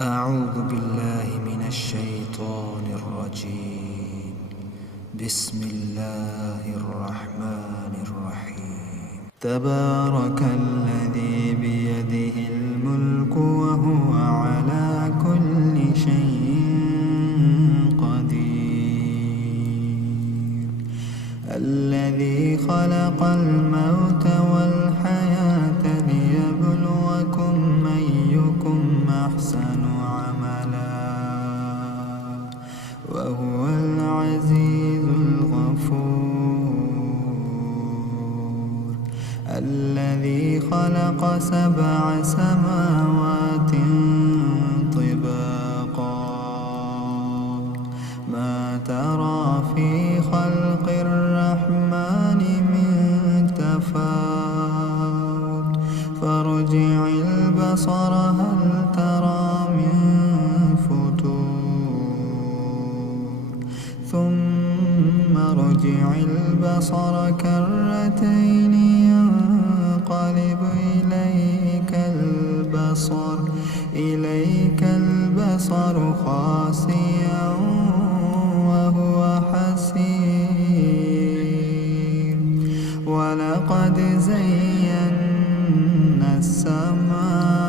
أعوذ بالله من الشيطان الرجيم. بسم الله الرحمن الرحيم. تبارك الذي بيده الملك وهو على كل شيء قدير. الذي خلق الموت والحياة ليبلوكم أيكم أحسن عملا وهو العزيز الغفور. الذي خلق 7 سماوات طباقا ما ترى في خلق الرحمن من تفاوت فارجع البصر هل ترى من فتور ثم ارجع البصر كرتين ينقلب إليك البصر خاسئا وهو حسير. ولقد زينا السماء